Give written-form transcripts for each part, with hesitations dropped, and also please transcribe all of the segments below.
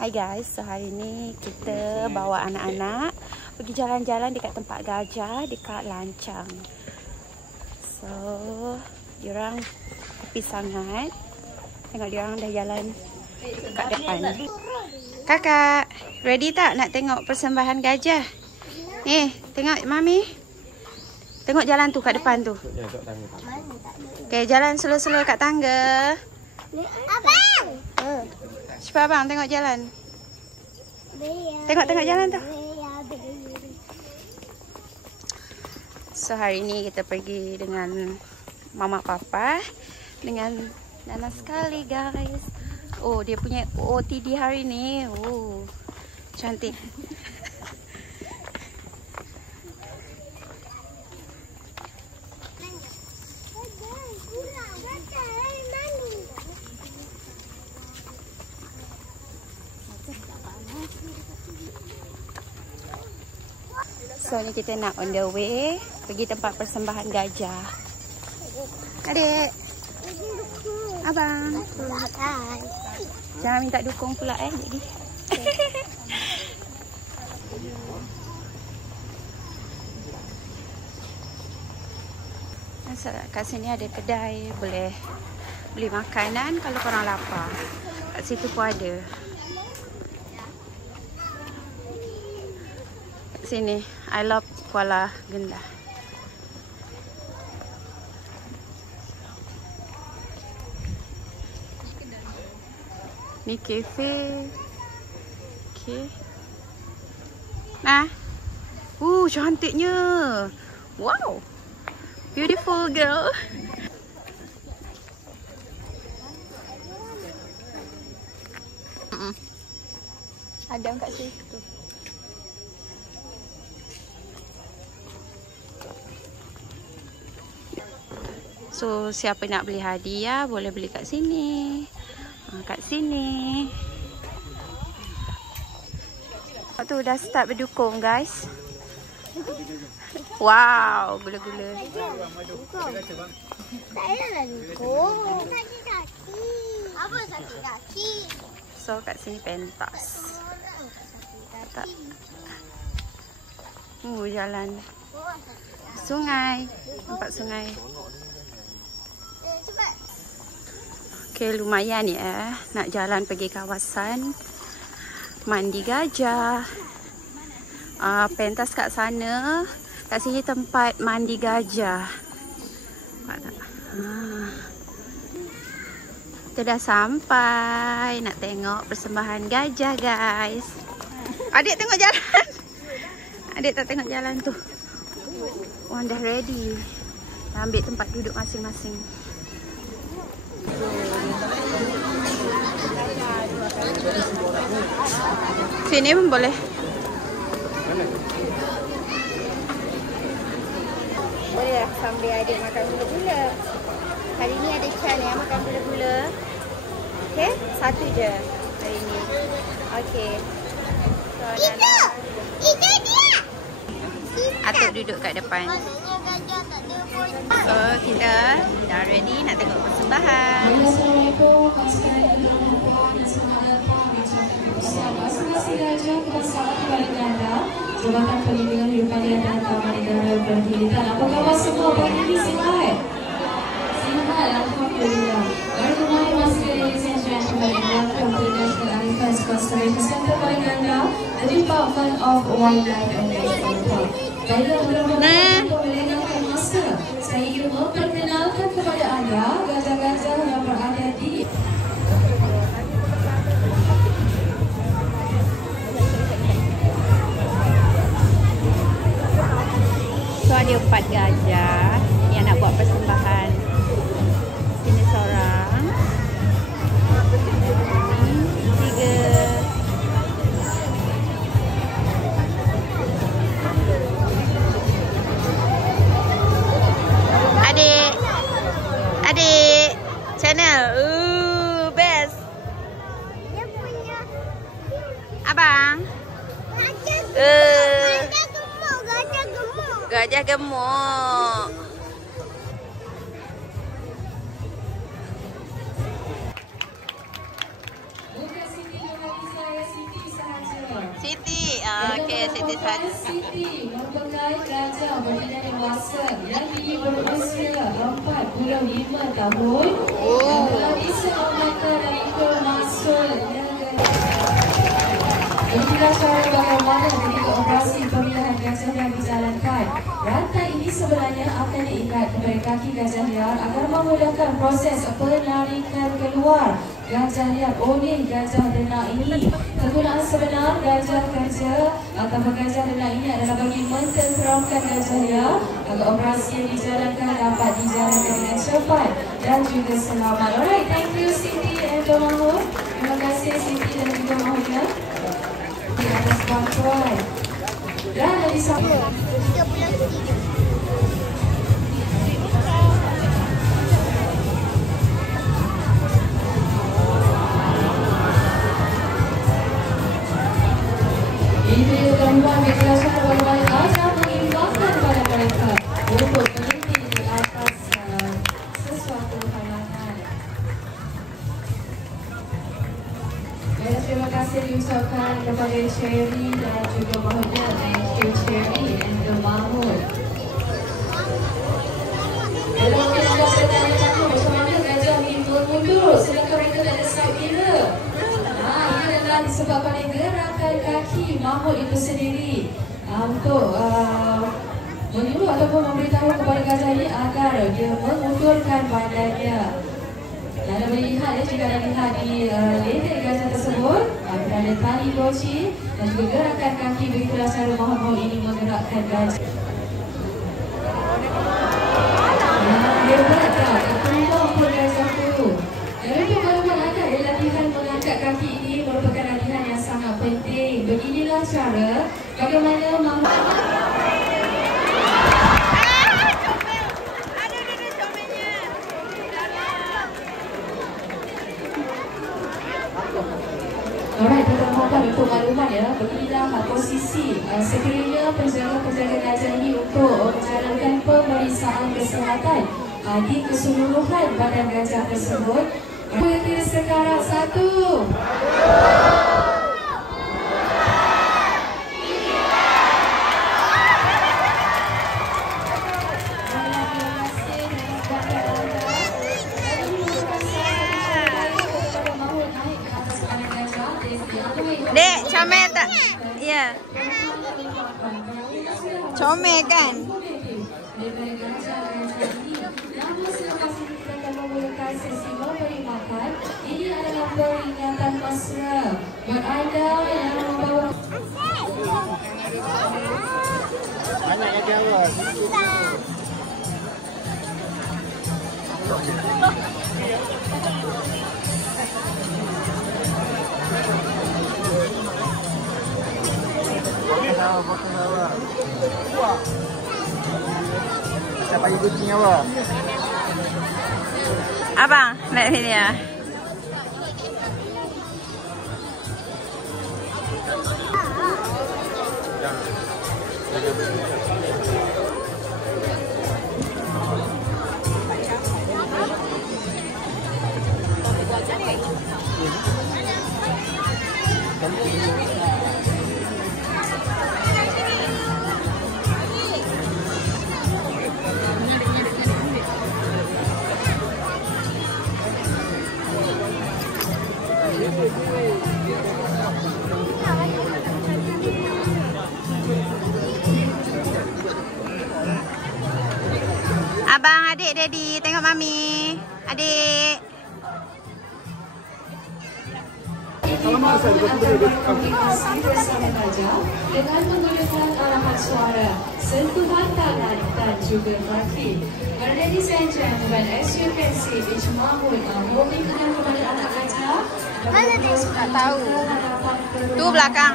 Hai guys, so hari ni kita bawa anak-anak pergi jalan-jalan dekat tempat gajah dekat Lancang. So, diorang tepi sangat. Tengok diorang dah jalan dekat depan. Kakak, ready tak nak tengok persembahan gajah? Tengok Mami. Tengok jalan tu kat depan tu. Okay, jalan slow-slow kat tangga. Abang! Cepat abang, tengok jalan. Tengok jalan tu. So hari ni kita pergi dengan mama papa dengan Nana sekali guys. Oh, dia punya OOTD hari ni. Oh, cantik. So ni kita nak on the way pergi tempat persembahan gajah. Adik. Abang. Jangan minta dukung pula jadi. Kat sini ada kedai, boleh beli makanan kalau korang lapar. Kat situ pun ada. Sini, I love Kuala Gendah. Ni kafe. Okay. Nah. Cantiknya. Wow. Beautiful girl. Ada kat situ. So, siapa nak beli hadiah boleh beli kat sini. Kat sini. Tu dah start berdukung guys. Wow, gula-gula. Tak payahlah dukung. Sakit kaki. Apa sakit kaki? So, kat sini pentas. Tak. Jalan. Sungai. Nampak sungai. Okay, lumayan ya. Nak jalan pergi kawasan mandi gajah. Pentas kat sana. Kat sini tempat mandi gajah. Nampak tak? Kita dah sampai. Nak tengok persembahan gajah guys. Adik tengok jalan. Adik tak tengok jalan tu. Orang dah ready. Dah ambil tempat duduk masing-masing. Sini pun boleh. Boleh lah sambil adik makan gula-gula. Hari ni ada Chan yang makan gula-gula. Okay, satu je hari ni. Okay. So, Itu dia! Atuk duduk kat depan. So, kita dah ready nak tengok persembahan. Assalamualaikum. Masing-masing gajah bersama kepada ganda Jabatan Perlindungan Hidup Harian dan Keamanan Negara Berhilitan. Apa khabar semua pagi ini? Sihat? Sihat, Alhamdulillah. Baru kemarin masih ladies and gentlemen, welcome to the National Elephant Conservation Center pada ganda, the Department of Wildlife and National Park. Baiklah, mudah-mudahan meletakkan masa. Saya ingin memperkenalkan kepada anda gajah-gajah yang berada di So ada 4 gajah yang nak buat persembahan. Sini seorang. Ini 3. Adik channel. Best. Dia punya Abang. Gajah gemuk. Siti merupakan gajah betina dewasa yang kini berusia 45 tahun yang telah disebut mata dan ikut masuk inilah cara bagaimana ketika operasi pemilihan gajah yang dijalankan. Rantai ini sebenarnya akan diikat kepada kaki gajah liar agar memudahkan proses penarikan keluar gajah liar oleh gajah denak ini. Kegunaan sebenar gajah kerja atau gajah denak ini adalah bagi menenteramkan gajah liar agar operasi yang dijalankan dapat dijalankan dengan cepat dan juga selamat. Alright, thank you Siti dan Tuan Mahmud. Terima kasih Siti dan juga Mahmud di atas bantuan. Dan dari sana ini gambar megalasan bagaimana gajah mengimbangkan pada mereka untuk berhenti di atas sesuatu halangan. Terima kasih diucapkan kepada Cherry dan juga Mahmud. Thank you Cherry and the Mahmud. Dalam gambar saya tanyakan macam mana gajah ini mundur sedangkan mereka tak ada side mirror. Ini adalah disebabkan oleh gerakan kaki Mahmud itu sendiri untuk menyuruh ataupun memberitahu kepada gajah ini agar dia mengundurkan badannya. Anda boleh lihat jika anda lihat di leher gajah tersebut ada tali goci dan juga gerakan kaki. Begitulah cara Mahmud ini menggerakkan gajah. Hebat tak? Keluar pun gajah tu. Dan untuk maklumat anda, latihan mengangkat kaki ini merupakan latihan yang sangat penting. Beginilah cara bagaimana Mahmud alright, kita mohon untuk maklumat ya. Beginilah posisi sekiranya penjaga-penjaga gajah ini untuk menjalankan pemeriksaan kesihatan di keseluruhan badan gajah tersebut. Berhenti sekarang 1. Dek, comel tak? Ya. Comel kan? Sesi memberi makan. Ini adalah peringatan mesra buat anda yang membawa banyak aja awal. Siapa yang kucing awak? Abang, nak sini ya. Abang, adik, daddy, tengok mami. Adik. dengan menggunakan arahan suara, sentuhan tangan dan juga kaki. Ladies and gentlemen, as you can see, each Mahmud holding dengan kepada anak gajah. Mana dia suka tahu? Tu belakang.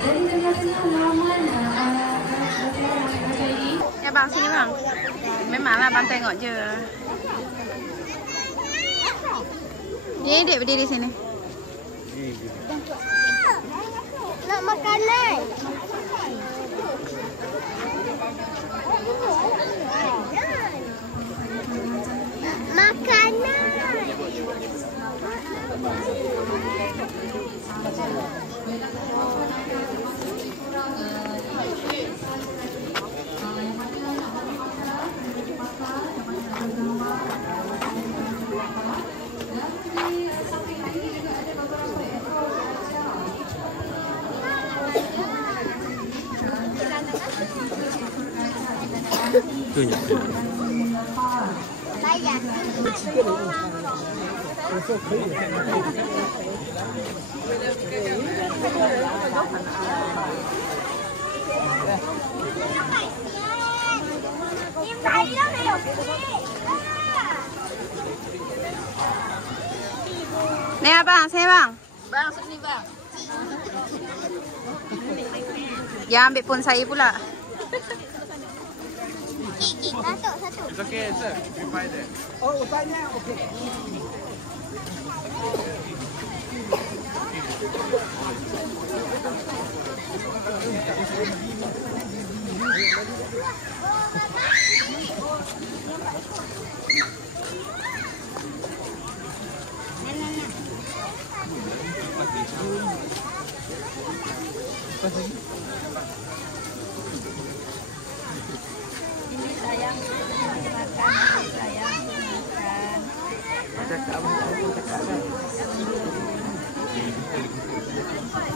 Dari tengah-tengah laman gajah ini. Ya bang, sini bang. Memanglah bang tengok je. Ni dek berdiri sini. Nak makanan. Makanan. Ni abang, sini bang. Bang, sini bang. Yang ambil pun saya pula. Satu. It's okay, sir. We find it. Oh, tanya, okey. Ini sayang makan, sayang makan.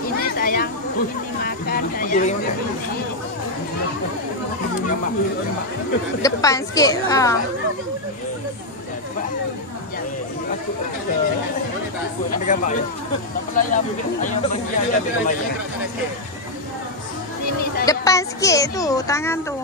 Ini sayang, ini makan, sayang. Depan sikit. Ah. Ambil gambar ya. Tak apalah ayah bagi ayah ambil gambar ya. Sini sayang. Depan sikit tu, tangan tu.